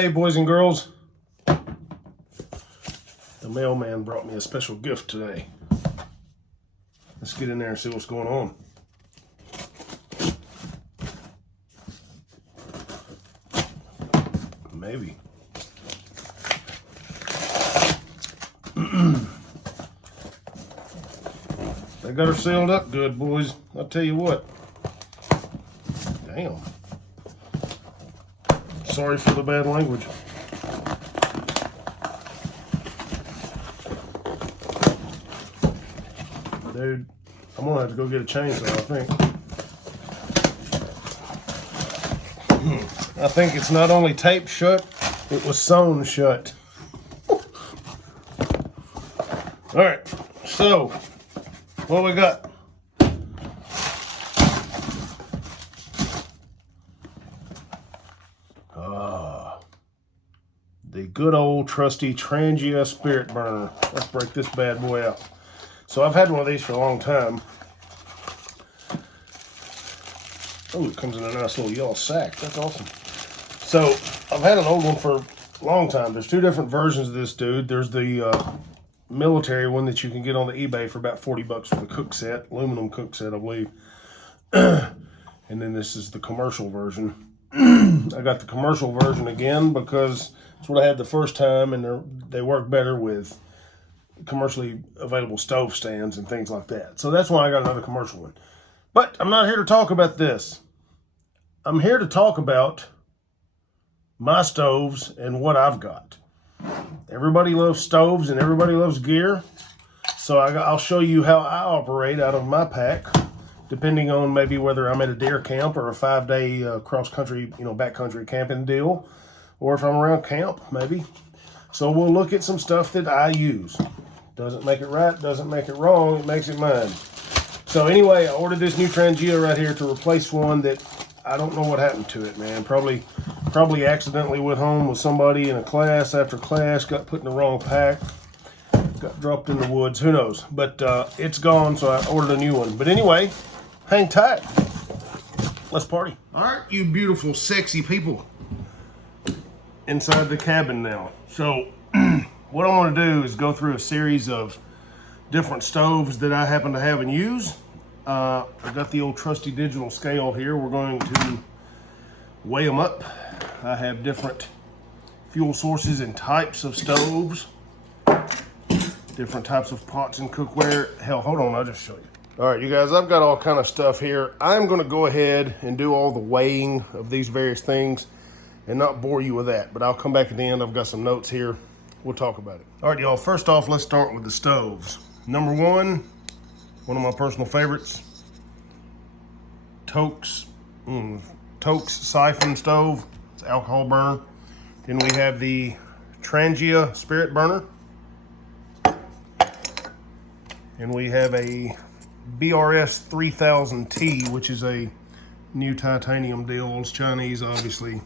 Hey, boys and girls. The mailman brought me a special gift today. Let's get in there and see what's going on. Maybe. They got her sealed up good, boys. I'll tell you what. Damn. Sorry for the bad language. Dude, I'm gonna have to go get a chainsaw, I think. I think it's not only taped shut, it was sewn shut. Alright, so, what we got? The good old trusty Trangia spirit burner. Let's break this bad boy out. So I've had one of these for a long time. Oh, it comes in a nice little yellow sack. That's awesome. So I've had an old one for a long time. There's two different versions of this dude. There's the military one that you can get on the eBay for about 40 bucks for the cook set, aluminum cook set, I believe. And then this is the commercial version. I got the commercial version again because it's what I had the first time, and they work better with commercially available stove stands and things like that. So that's why I got another commercial one. But I'm not here to talk about this. I'm here to talk about my stoves and what I've got. Everybody loves stoves and everybody loves gear. So I'll show you how I operate out of my pack, depending on maybe whether I'm at a deer camp or a 5-day cross-country, backcountry camping deal, or if I'm around camp, maybe. So we'll look at some stuff that I use. Doesn't make it right, doesn't make it wrong, it makes it mine. So anyway, I ordered this new Trangia right here to replace one that I don't know what happened to it, man. Probably accidentally went home with somebody in a class after class, got put in the wrong pack, got dropped in the woods, who knows. But it's gone, so I ordered a new one. But anyway, hang tight. Let's party. All right, you beautiful, sexy people. Inside the cabin now. So what I want to do is go through a series of different stoves that I happen to have and use. I got the old trusty digital scale here. We're going to weigh them up. I have different fuel sources and types of stoves, different types of pots and cookware. Hell, hold on, I'll just show you. All right, you guys, I've got all kind of stuff here. I'm going to go ahead and do all the weighing of these various things and not bore you with that, but I'll come back at the end. I've got some notes here. We'll talk about it. All right, y'all, first off, let's start with the stoves. Number one of my personal favorites, Toaks Siphon stove. It's alcohol burner. Then we have the Trangia spirit burner. And we have a BRS3000T, which is a new titanium deal. It's Chinese, obviously.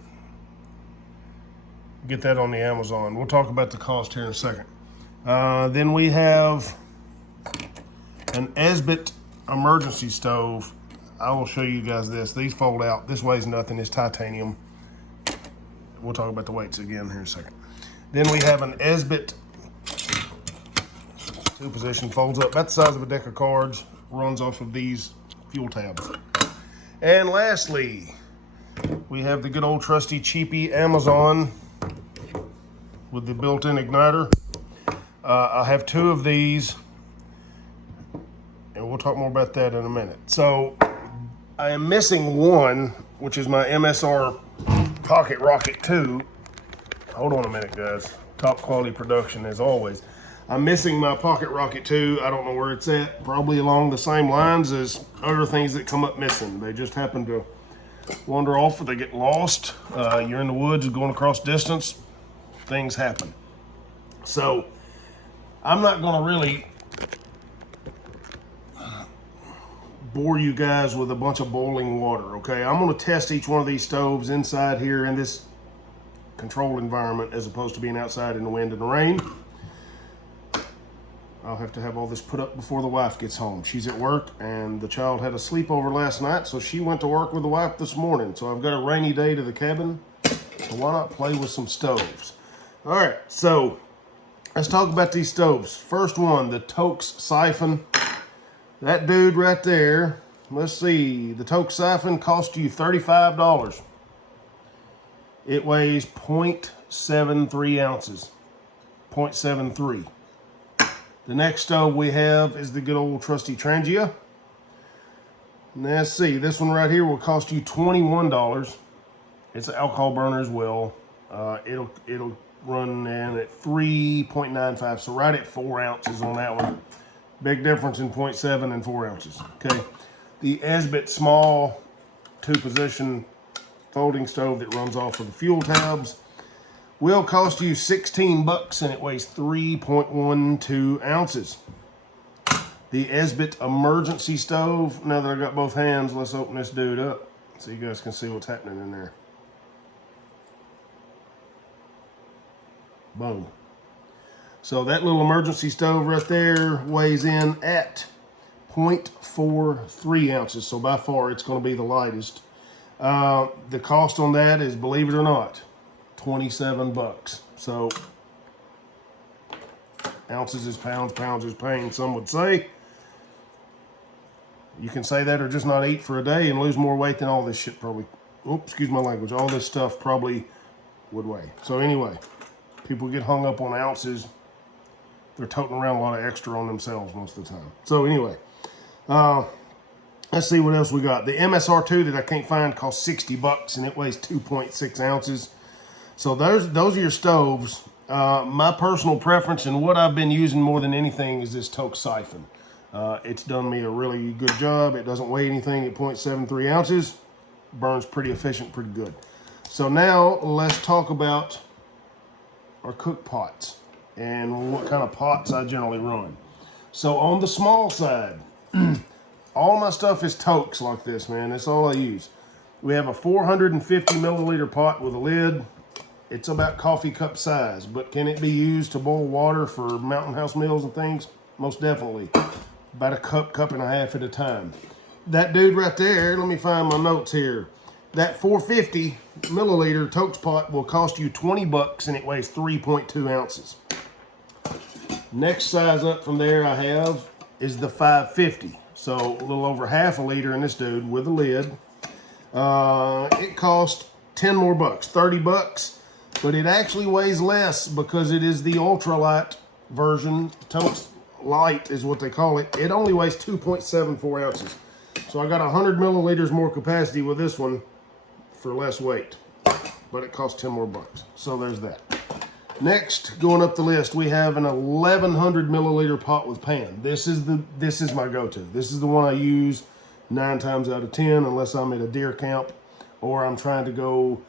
Get that on the Amazon. We'll talk about the cost here in a second. Then we have an Esbit emergency stove. I will show you guys this. These fold out. This weighs nothing. It's titanium. We'll talk about the weights again here in a second. Then we have an Esbit 2-position, folds up about the size of a deck of cards, runs off of these fuel tabs. And lastly, we have the good old trusty cheapy Amazon with the built-in igniter. I have 2 of these, and we'll talk more about that in a minute. So I am missing one, which is my MSR Pocket Rocket 2. Hold on a minute, guys. Top quality production as always. I'm missing my Pocket Rocket 2. I don't know where it's at. Probably along the same lines as other things that come up missing. They just happen to wander off or they get lost. You're in the woods going across distance. Things happen. So I'm not going to really bore you guys with a bunch of boiling water, okay? I'm going to test each one of these stoves inside here in this controlled environment as opposed to being outside in the wind and the rain. I'll have to have all this put up before the wife gets home. She's at work, and the child had a sleepover last night, so she went to work with the wife this morning. So I've got a rainy day to the cabin, So why not play with some stoves? All right, so let's talk about these stoves. First one, the Toaks Siphon. That dude right there, let's see, the Toaks Siphon cost you $35. It weighs 0.73 ounces, 0.73. The next stove we have is the good old trusty Trangia. Now let's see, this one right here will cost you $21. It's an alcohol burner as well. It'll run in at 3.95, so right at 4 ounces on that one. Big difference in 0.7 and 4 ounces. Okay, the Esbit small 2-position folding stove that runs off of the fuel tabs will cost you $16 and it weighs 3.12 ounces. The Esbit emergency stove. Now that I got both hands, let's open this dude up so you guys can see what's happening in there. Boom. So that little emergency stove right there weighs in at 0.43 ounces. So by far it's going to be the lightest. The cost on that is, believe it or not, $27. So ounces is pounds, pounds is pain, some would say. You can say that or just not eat for a day and lose more weight than all this shit probably. Oops, excuse my language. All this stuff probably would weigh. So anyway, people get hung up on ounces. They're toting around a lot of extra on themselves most of the time. So anyway, let's see what else we got. The MSR2 that I can't find costs $60 and it weighs 2.6 ounces. So those are your stoves. My personal preference and what I've been using more than anything is this Toaks Siphon. It's done me a really good job. It doesn't weigh anything at 0.73 ounces. Burns pretty efficient, pretty good. So now let's talk about our cook pots and what kind of pots I generally run. So on the small side, all my stuff is Toaks like this, man. That's all I use. We have a 450 milliliter pot with a lid. It's about coffee cup size, but can it be used to boil water for Mountain House meals and things? Most definitely. About a cup and a half at a time. That dude right there, let me find my notes here. That 450 milliliter Toaks pot will cost you $20 and it weighs 3.2 ounces. Next size up from there I have is the 550. So a little over half a liter in this dude with a lid. It costs 10 more bucks, $30, but it actually weighs less because it is the ultralight version. Toaks Light is what they call it. It only weighs 2.74 ounces. So I got 100 milliliters more capacity with this one for less weight, but it costs 10 more bucks. So there's that. Next, going up the list, we have an 1100 milliliter pot with pan. This is my go-to. This is the one I use 9 times out of 10, unless I'm at a deer camp or I'm trying to go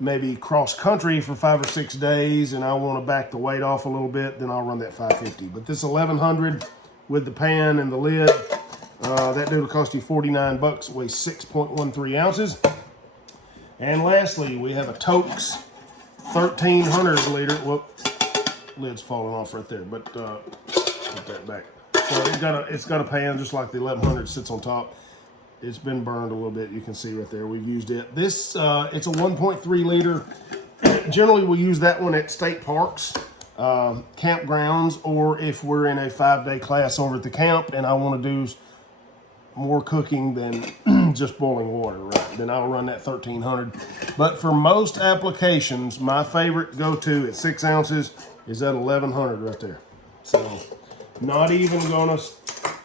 maybe cross country for 5 or 6 days and I want to back the weight off a little bit, then I'll run that 550. But this 1100 with the pan and the lid, that dude will cost you $49, weighs 6.13 ounces. And lastly, we have a Toaks 1300 liter. Whoop, lid's falling off right there, but put that back. So it's got a pan just like the 1100 sits on top. It's been burned a little bit. You can see right there. We've used it. This it's a 1.3 liter. Generally, we use that one at state parks, campgrounds, or if we're in a 5-day class over at the camp and I want to do more cooking than just boiling water, right? Then I'll run that 1300. But for most applications, my favorite go-to at 6 ounces is that 1100 right there. So, not even gonna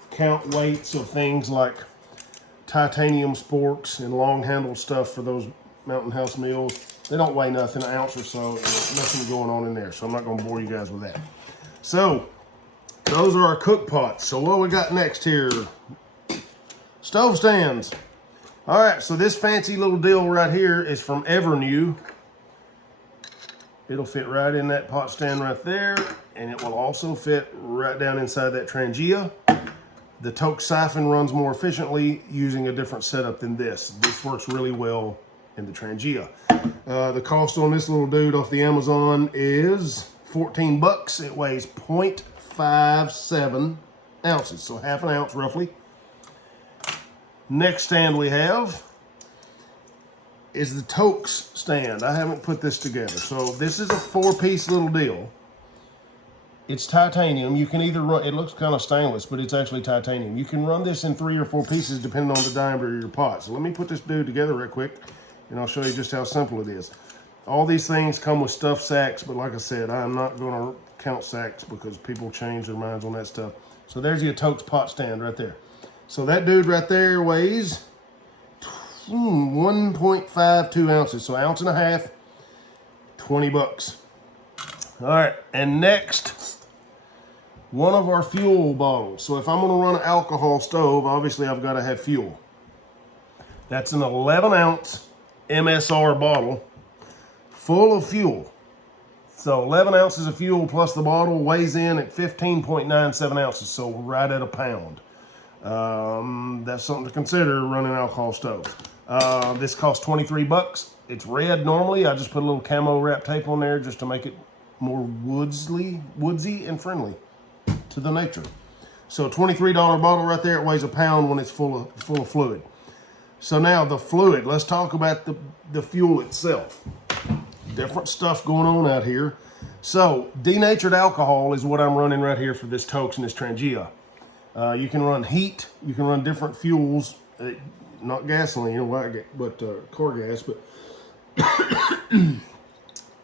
count weights of things like titanium sporks and long-handled stuff for those Mountain House meals. They don't weigh nothing, an ounce or so. There's nothing going on in there, so I'm not gonna bore you guys with that. So, those are our cook pots. So what we got next here? Stove stands. All right, so this fancy little deal right here is from Evernew. It'll fit right in that pot stand right there, and it will also fit right down inside that Trangia. The Toaks Siphon runs more efficiently using a different setup than this. This works really well in the Trangia. The cost on this little dude off the Amazon is $14. It weighs 0.57 ounces, so half an ounce roughly. Next stand we have is the Toaks stand. I haven't put this together. So this is a 4-piece little deal. It's titanium. You can either run, it looks kind of stainless, but it's actually titanium. You can run this in 3 or 4 pieces depending on the diameter of your pot. So let me put this dude together real quick and I'll show you just how simple it is. All these things come with stuffed sacks, but like I said, I'm not going to count sacks because people change their minds on that stuff. So there's your Toaks pot stand right there. So that dude right there weighs 1.52 ounces. So 1.5 ounces, 20 bucks. All right, and next, one of our fuel bottles. So if I'm gonna run an alcohol stove, obviously I've gotta have fuel. That's an 11-ounce MSR bottle full of fuel. So 11 ounces of fuel plus the bottle weighs in at 15.97 ounces, so right at a pound. That's something to consider running an alcohol stove. This costs 23 bucks. It's red normally. I just put a little camo wrap tape on there just to make it more woodsy and friendly to the nature. So $23 bottle right there. It weighs a pound when it's full of fluid. So now the fluid, let's talk about the fuel itself. Different stuff going on out here. So denatured alcohol is what I'm running right here for this Toaks and this Trangia. You can run heat, you can run different fuels, not gasoline, but car gas, but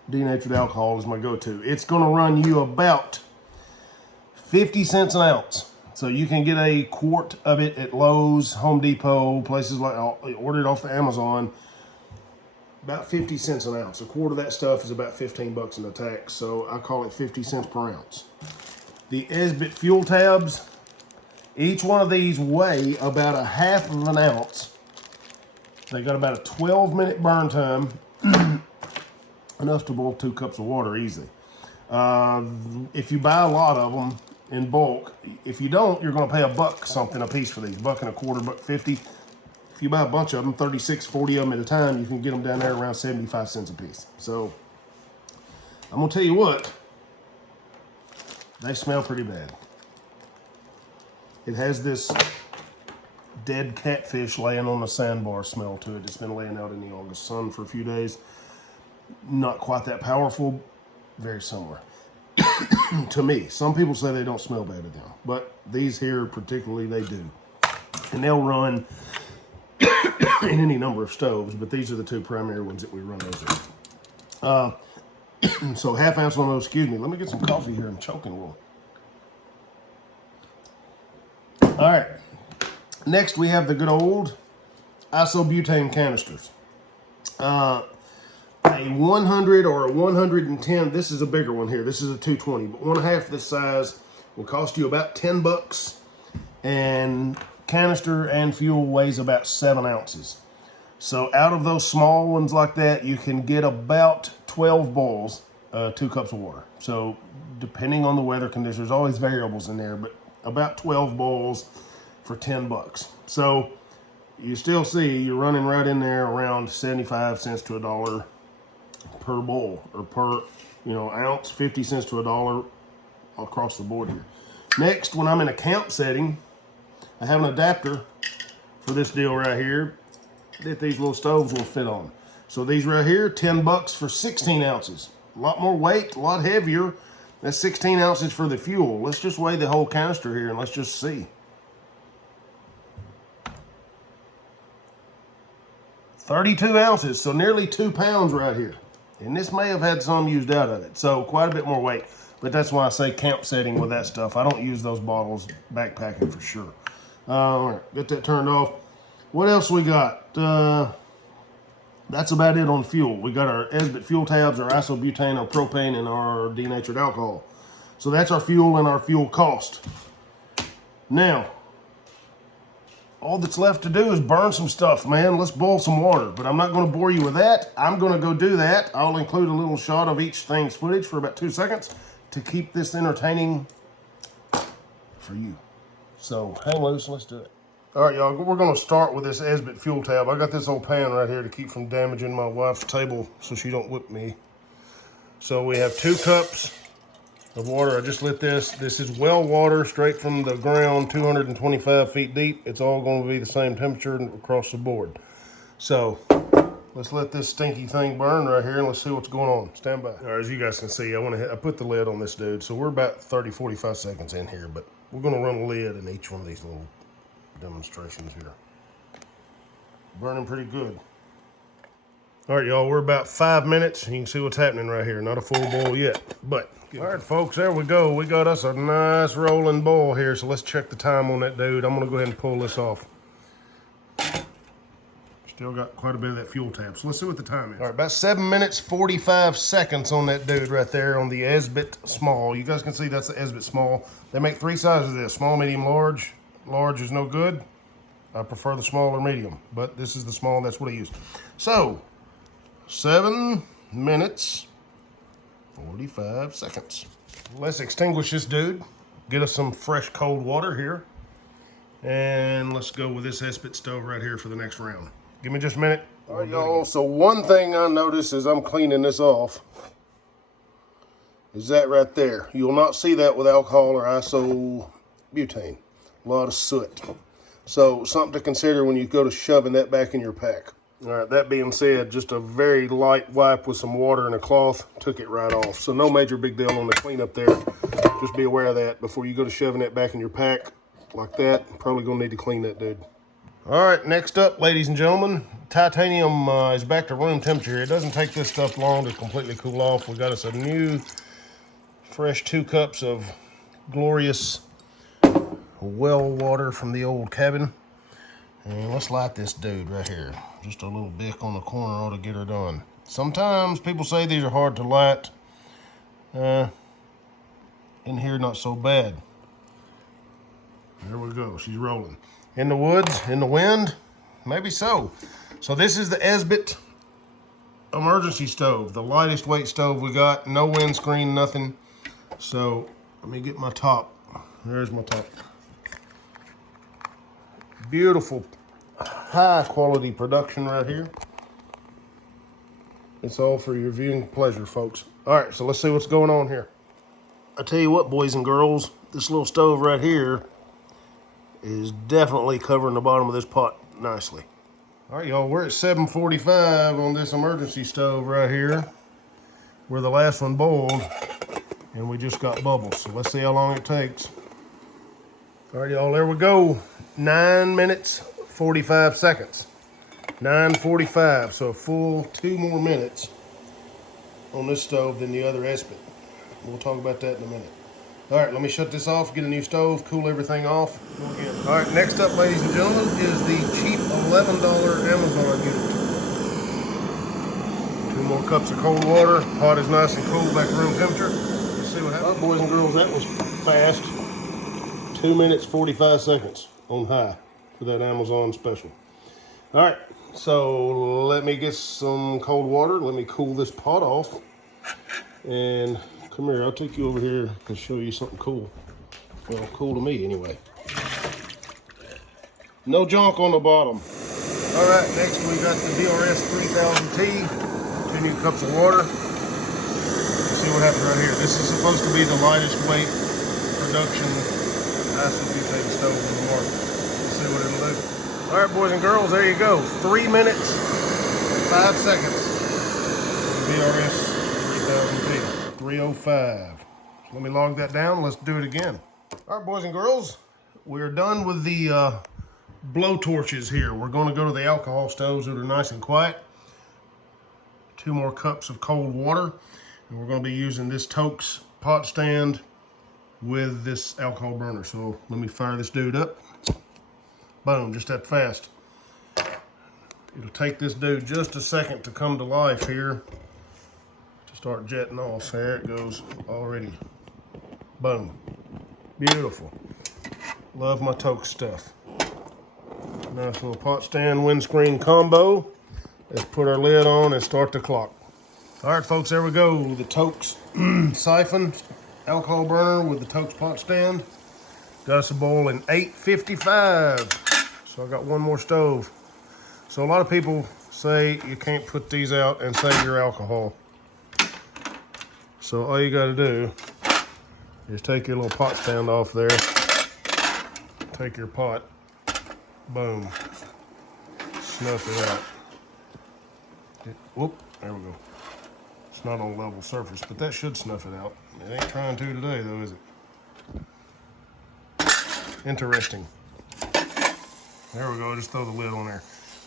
denatured alcohol is my go-to. It's gonna run you about 50 cents an ounce. So you can get a quart of it at Lowe's, Home Depot, places like, I ordered it off of Amazon. About 50 cents an ounce. A quart of that stuff is about 15 bucks in the tax, so I call it 50 cents per ounce. The Esbit fuel tabs, each one of these weigh about 1/2 ounce. They got about a 12-minute burn time, enough to boil 2 cups of water easy. If you buy a lot of them in bulk, if you don't, you're gonna pay $1 something a piece for these, $1.25, $1.50. If you buy a bunch of them, 36, 40 of them at a time, you can get them down there around 75 cents a piece. So I'm gonna tell you what, they smell pretty bad. It has this dead catfish laying on the sandbar smell to it. It's been laying out in the August sun for a few days. Not quite that powerful, very similar to me. Some people say they don't smell bad to them, but these here particularly, they do. And they'll run in any number of stoves, but these are the 2 primary ones that we run those in. So 1/2 ounce on those, excuse me. Let me get some coffee here, I'm choking a little. All right, next we have the good old isobutane canisters. A 100 or a 110, this is a bigger one here. This is a 220, but 1/2 this size will cost you about 10 bucks. And canister and fuel weighs about 7 ounces. So out of those small ones like that, you can get about 12 boils, 2 cups of water. So depending on the weather conditions, there's always variables in there, but about 12 boils for 10 bucks. So you still see you're running right in there around 75 cents to $1 per bowl, or per ounce, 50 cents to $1 across the board here. Next, when I'm in a camp setting, I have an adapter for this deal right here that these little stoves will fit on. So these right here, 10 bucks for 16 ounces. A lot more weight, a lot heavier. That's 16 ounces for the fuel. Let's just weigh the whole canister here and let's just see. 32 ounces, so nearly 2 pounds right here. And this may have had some used out of it, so quite a bit more weight. But that's why I say camp setting with that stuff. I don't use those bottles backpacking for sure. All right, get that turned off. What else we got? That's about it on fuel. We got our Esbit fuel tabs, our isobutane, our propane, and our denatured alcohol. So that's our fuel and our fuel cost. Now, all that's left to do is burn some stuff, man. Let's boil some water, but I'm not gonna bore you with that. I'm gonna go do that. I'll include a little shot of each thing's footage for about 2 seconds to keep this entertaining for you. So hang loose, let's do it. All right, y'all, we're gonna start with this Esbit fuel tab. I got this old pan right here to keep from damaging my wife's table so she don't whip me. So we have 2 cups of water. I just lit this. This is well water, straight from the ground, 225 feet deep. It's all gonna be the same temperature across the board. So Let's let this stinky thing burn right here and let's see what's going on. Stand by. All right, as you guys can see, I put the lid on this dude. So we're about 30, 45 seconds in here, but we're gonna run a lid in each one of these little demonstrations here. Burning pretty good. All right, y'all, we're about 5 minutes. You can see what's happening right here. Not a full boil yet, but. All right, folks, there we go. We got us a nice rolling boil here. So let's check the time on that dude. I'm gonna go ahead and pull this off. Still got quite a bit of that fuel tab. So let's see what the time is. All right, about 7 minutes, 45 seconds on that dude right there on the Esbit small. You guys can see that's the Esbit small. They make 3 sizes of this, small, medium, large. Large is no good. I prefer the small or medium, but this is the small, that's what I use. So, 7 minutes, 45 seconds. Let's extinguish this dude. Get us some fresh cold water here. And let's go with this Esbit stove right here for the next round. Give me just a minute. All right, y'all, so one thing I noticed as I'm cleaning this off is that right there. You'll not see that with alcohol or isobutane. A lot of soot. So something to consider when you go to shoving that back in your pack. All right, that being said, just a very light wipe with some water and a cloth took it right off. So no major big deal on the cleanup there. Just be aware of that before you go to shoving it back in your pack like that. Probably gonna need to clean that dude. All right, next up, ladies and gentlemen, titanium is back to room temperature. It doesn't take this stuff long to completely cool off. We got us a new, fresh 2 cups of glorious well water from the old cabin. And let's light this dude right here. Just a little bick on the corner ought to get her done. Sometimes people say these are hard to light. In here, not so bad. There we go, she's rolling. In the woods, in the wind, maybe so. So this is the Esbit emergency stove, the lightest weight stove we got. No windscreen, nothing. So let me get my top. There's my top. Beautiful, high quality production right here. It's all for your viewing pleasure, folks. All right, so let's see what's going on here. I tell you what, boys and girls, this little stove right here is definitely covering the bottom of this pot nicely. All right, y'all, we're at 7:45 on this emergency stove right here, where the last one boiled, and we just got bubbles. So let's see how long it takes. All right, y'all, there we go. 9 minutes, 45 seconds. 9:45, so a full 2 more minutes on this stove than the other Esbit. We'll talk about that in a minute. All right, let me shut this off, get a new stove, cool everything off. Go again. All right, next up, ladies and gentlemen, is the cheap $11 Amazon unit. 2 more cups of cold water. Pot is nice and cool, back to room temperature. Let's see what happens. All right, boys and girls, that was fast. 2 minutes, 45 seconds on high for that Amazon special. All right, so let me get some cold water. Let me cool this pot off. And come here, I'll take you over here and show you something cool. Well, cool to me anyway. No junk on the bottom. All right, next we got the BRS3000T. 2 new cups of water. Let's see what happens right here. This is supposed to be the lightest weight production isobutane stove in the market. Let's see what it'll do. All right, boys and girls, there you go. 3 minutes, 5 seconds. BRS3000T. 305. So let me log that down. Let's do it again. All right, boys and girls, we're done with the blow torches here. We're going to go to the alcohol stoves that are nice and quiet. 2 more cups of cold water. And we're going to be using this Toaks pot stand with this alcohol burner. So let me fire this dude up. Boom, just that fast. It'll take this dude just a second to come to life here. Start jetting off. There it goes already. Boom. Beautiful. Love my Toaks stuff. Nice little pot stand windscreen combo. Let's put our lid on and start the clock. All right, folks, there we go. The Toaks Siphon alcohol burner with the Toaks pot stand. Got us a bowl in 8:55. So I got 1 more stove. So a lot of people say you can't put these out and save your alcohol. So all you gotta do is take your little pot stand off there, take your pot, boom, snuff it out. Whoop, there we go. It's not on level surface, but that should snuff it out. It ain't trying to today though, is it? Interesting. There we go, just throw the lid on there.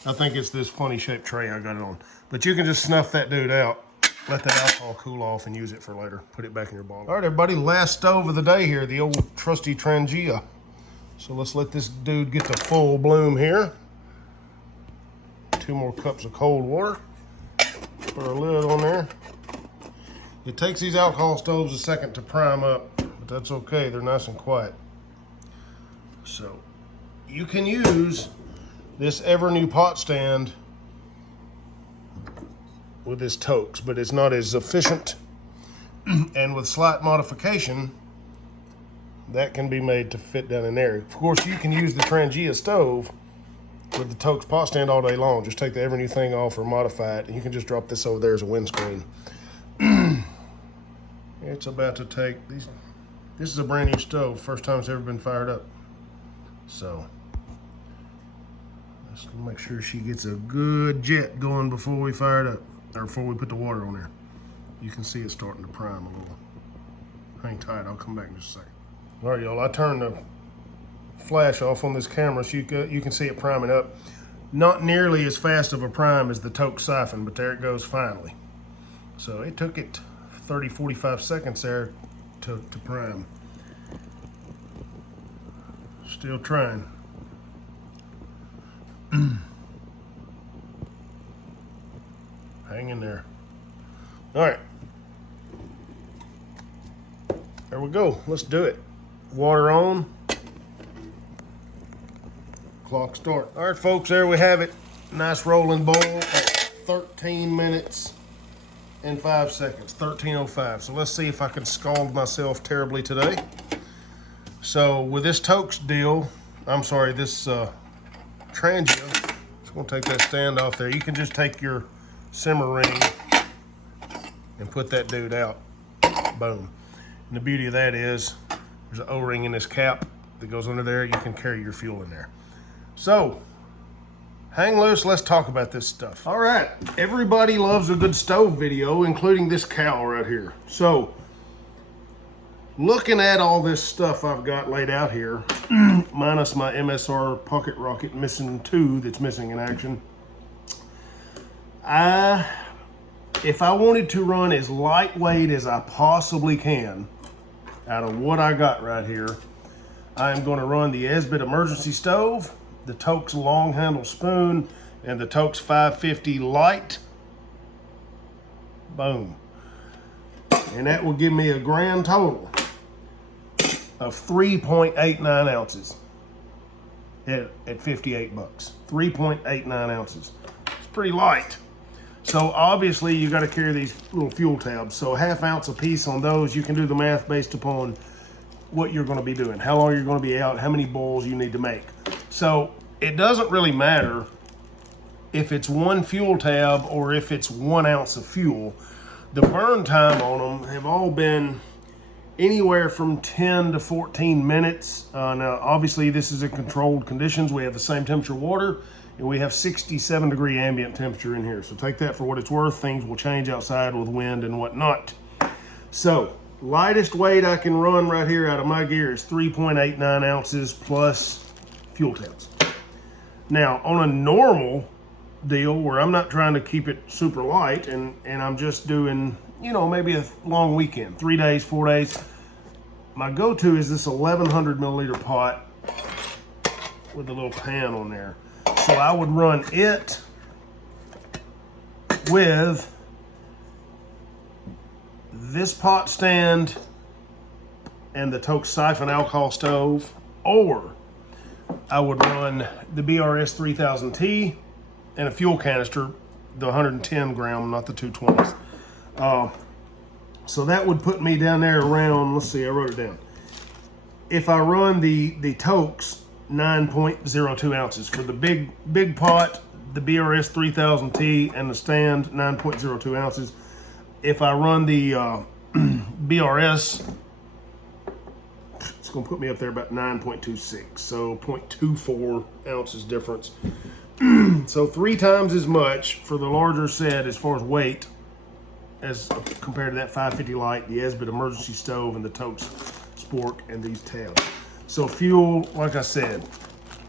I think it's this funny shaped tray I got it on. But you can just snuff that dude out, let that alcohol cool off and use it for later. Put it back in your bottle. All right, everybody, last stove of the day here, the old trusty Trangia. So let's let this dude get to full bloom here. 2 more cups of cold water. Put our lid on there. It takes these alcohol stoves a second to prime up, but that's okay, they're nice and quiet. So you can use this ever new pot stand with this Toaks, but it's not as efficient. And with slight modification, that can be made to fit down in there. Of course, you can use the Trangia stove with the Toaks pot stand all day long. Just take the ever new thing off or modify it, and you can just drop this over there as a windscreen. It's about to take these. This is a brand new stove, first time it's ever been fired up. So let's make sure she gets a good jet going before we fire it up, or before we put the water on there. You can see it starting to prime a little. Hang tight, I'll come back in just a second. All right, y'all, I turned the flash off on this camera so you can see it priming up. Not nearly as fast of a prime as the Toaks Siphon, but there it goes finally. So it took it 30, 45 seconds there to prime. Still trying. Hang in there. All right. There we go. Let's do it. Water on. Clock start. All right, folks, there we have it. Nice rolling boil at 13 minutes and 5 seconds, 13:05. So let's see if I can scald myself terribly today. So with this Toaks deal, I'm sorry, this Trangia, just gonna take that stand off there. You can just take your simmer ring and put that dude out. Boom. And the beauty of that is there's an O-ring in this cap that goes under there. You can carry your fuel in there. So, hang loose, let's talk about this stuff. All right, everybody loves a good stove video, including this cow right here. So, looking at all this stuff I've got laid out here, minus my MSR pocket rocket missing 2 that's missing in action, if I wanted to run as lightweight as I possibly can out of what I got right here, I am going to run the Esbit emergency stove, the Toaks long handle spoon, and the Toaks 550 light. Boom. And that will give me a grand total of 3.89 ounces at 58 bucks. 3.89 ounces. It's pretty light. So obviously you got to carry these little fuel tabs. So a ½ ounce a piece on those. You can do the math based upon what you're going to be doing, how long you're going to be out, how many bowls you need to make. So it doesn't really matter if it's 1 fuel tab or if it's 1 ounce of fuel. The burn time on them have all been anywhere from 10 to 14 minutes. Now, obviously this is in controlled conditions. We have the same temperature water, and we have 67-degree ambient temperature in here. So take that for what it's worth. Things will change outside with wind and whatnot. So lightest weight I can run right here out of my gear is 3.89 ounces plus fuel tabs. Now, on a normal deal where I'm not trying to keep it super light and I'm just doing, you know, maybe a long weekend, 3 days, 4 days, my go-to is this 1100 milliliter pot with a little pan on there. So I would run it with this pot stand and the Toaks Siphon alcohol stove, or I would run the BRS3000T and a fuel canister, the 110 gram, not the 220s. So that would put me down there around, let's see, I wrote it down. If I run the Toaks, 9.02 ounces. For the big pot, the BRS3000T and the stand, 9.02 ounces. If I run the BRS, it's gonna put me up there about 9.26, so 0.24 ounces difference. So 3 times as much for the larger set as far as weight as compared to that 550 light, the Esbit emergency stove, and the Toaks spork, and these tabs. So fuel, like I said,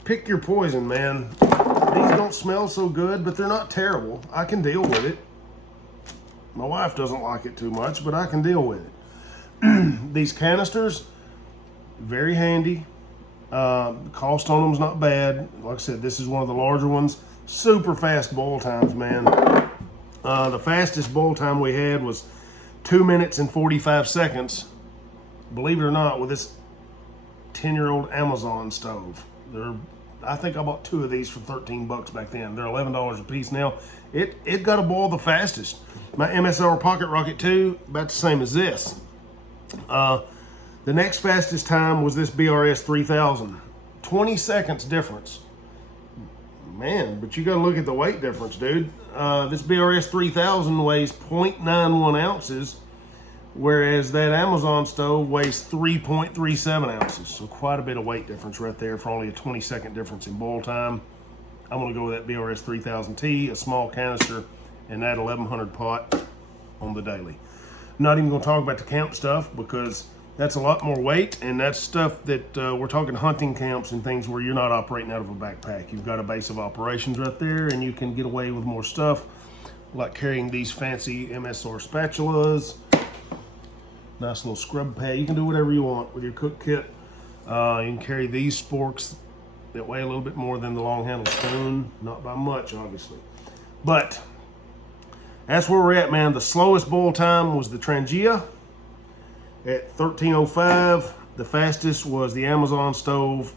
pick your poison, man. These don't smell so good, but they're not terrible. I can deal with it. My wife doesn't like it too much, but I can deal with it. These canisters, very handy. Cost on them is not bad. Like I said, this is one of the larger ones. Super fast boil times, man. The fastest boil time we had was 2 minutes and 45 seconds. Believe it or not, with this 10-year-old Amazon stove. I think I bought 2 of these for 13 bucks back then. They're $11 a piece now. It got a boil the fastest. My MSR Pocket Rocket 2, about the same as this. The next fastest time was this BRS3000. 20 seconds difference. Man, but you gotta look at the weight difference, dude. This BRS3000 weighs 0.91 ounces, whereas that Amazon stove weighs 3.37 ounces. So quite a bit of weight difference right there for only a 20-second difference in boil time. I'm gonna go with that BRS3000T, a small canister, and that 1100 pot on the daily. I'm not even gonna talk about the camp stuff because that's a lot more weight, and that's stuff that we're talking hunting camps and things where you're not operating out of a backpack. You've got a base of operations right there, and you can get away with more stuff, like carrying these fancy MSR spatulas, nice little scrub pad. You can do whatever you want with your cook kit. You can carry these sporks that weigh a little bit more than the long handle spoon, not by much, obviously. But that's where we're at, man. The slowest boil time was the Trangia at 1305. The fastest was the Amazon stove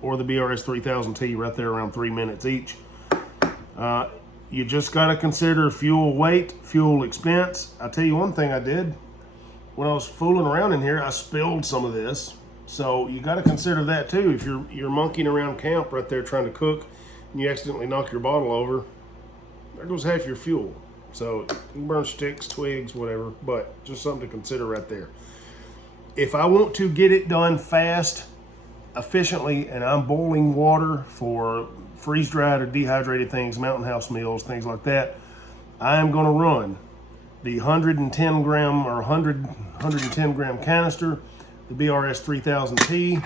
or the BRS3000T, right there around 3 minutes each. You just got to consider fuel weight, fuel expense. I'll tell you one thing I did. When I was fooling around in here, I spilled some of this. So you got to consider that too. If you're monkeying around camp right there trying to cook and you accidentally knock your bottle over, there goes half your fuel. So you can burn sticks, twigs, whatever, but just something to consider right there. If I want to get it done fast, efficiently, and I'm boiling water for freeze-dried or dehydrated things, mountain house meals, things like that, I am going to run the 110 gram or 110 gram canister, the BRS3000T,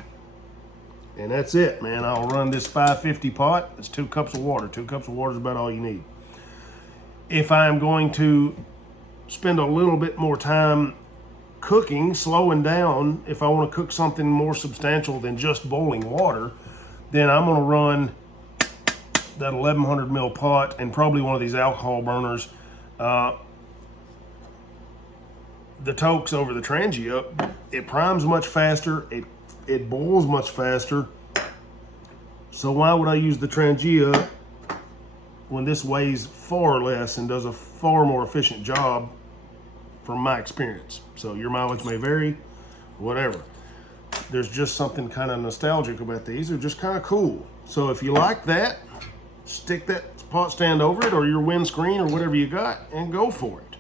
and that's it, man. I'll run this 550 pot. It's 2 cups of water. 2 cups of water is about all you need. If I'm going to spend a little bit more time cooking, slowing down, if I want to cook something more substantial than just boiling water, then I'm going to run that 1100 mil pot and probably one of these alcohol burners. The Toaks over the Trangia, it primes much faster, it boils much faster. So why would I use the Trangia when this weighs far less and does a far more efficient job from my experience? So your mileage may vary, whatever. There's just something kind of nostalgic about these. They're just kind of cool. So if you like that, stick that pot stand over it or your windscreen or whatever you got and go for it.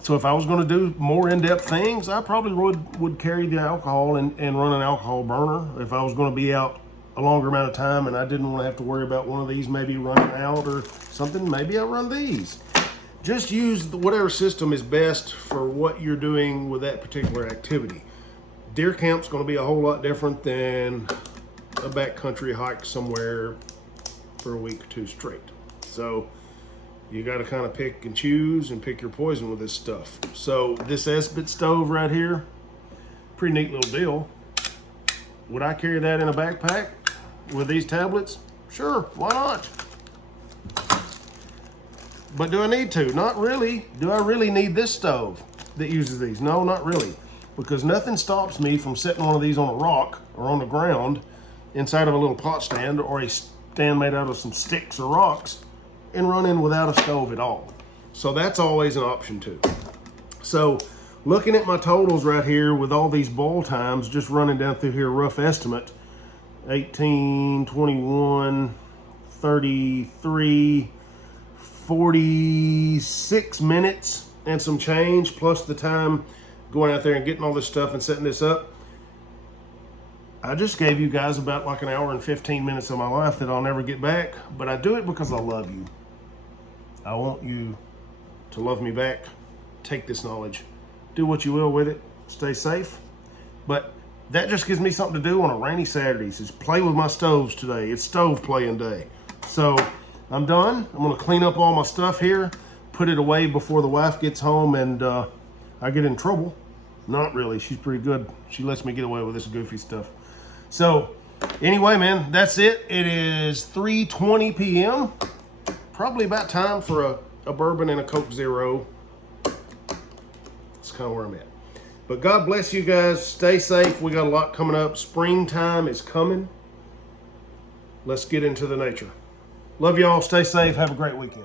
So if I was going to do more in-depth things, I probably would carry the alcohol and run an alcohol burner. If I was going to be out a longer amount of time and I didn't want to have to worry about one of these maybe running out or something, maybe I'll run these. Just use whatever system is best for what you're doing with that particular activity. Deer camp's going to be a whole lot different than a backcountry hike somewhere for a week or 2 straight. So you got to kind of pick and choose and pick your poison with this stuff. So this Esbit stove right here, pretty neat little deal. Would I carry that in a backpack with these tablets? Sure, why not? But do I need to? Not really. Do I really need this stove that uses these? No, not really. Because nothing stops me from setting one of these on a rock or on the ground inside of a little pot stand or a stand made out of some sticks or rocks and running without a stove at all. So that's always an option too. So looking at my totals right here with all these boil times, just running down through here, rough estimate, 18, 21, 33, 46 minutes and some change, plus the time going out there and getting all this stuff and setting this up. I just gave you guys about like an hour and 15 minutes of my life that I'll never get back, but I do it because I love you. I want you to love me back. Take this knowledge. Do what you will with it. Stay safe. But that just gives me something to do on a rainy Saturdays, is play with my stoves today. It's stove playing day. So I'm done. I'm gonna clean up all my stuff here, put it away before the wife gets home and I get in trouble. Not really, she's pretty good. She lets me get away with this goofy stuff. So anyway, man, that's it. It is 3:20 p.m. Probably about time for a bourbon and a Coke Zero. That's kind of where I'm at. But God bless you guys. Stay safe. We got a lot coming up. Springtime is coming. Let's get into the nature. Love y'all. Stay safe. Have a great weekend.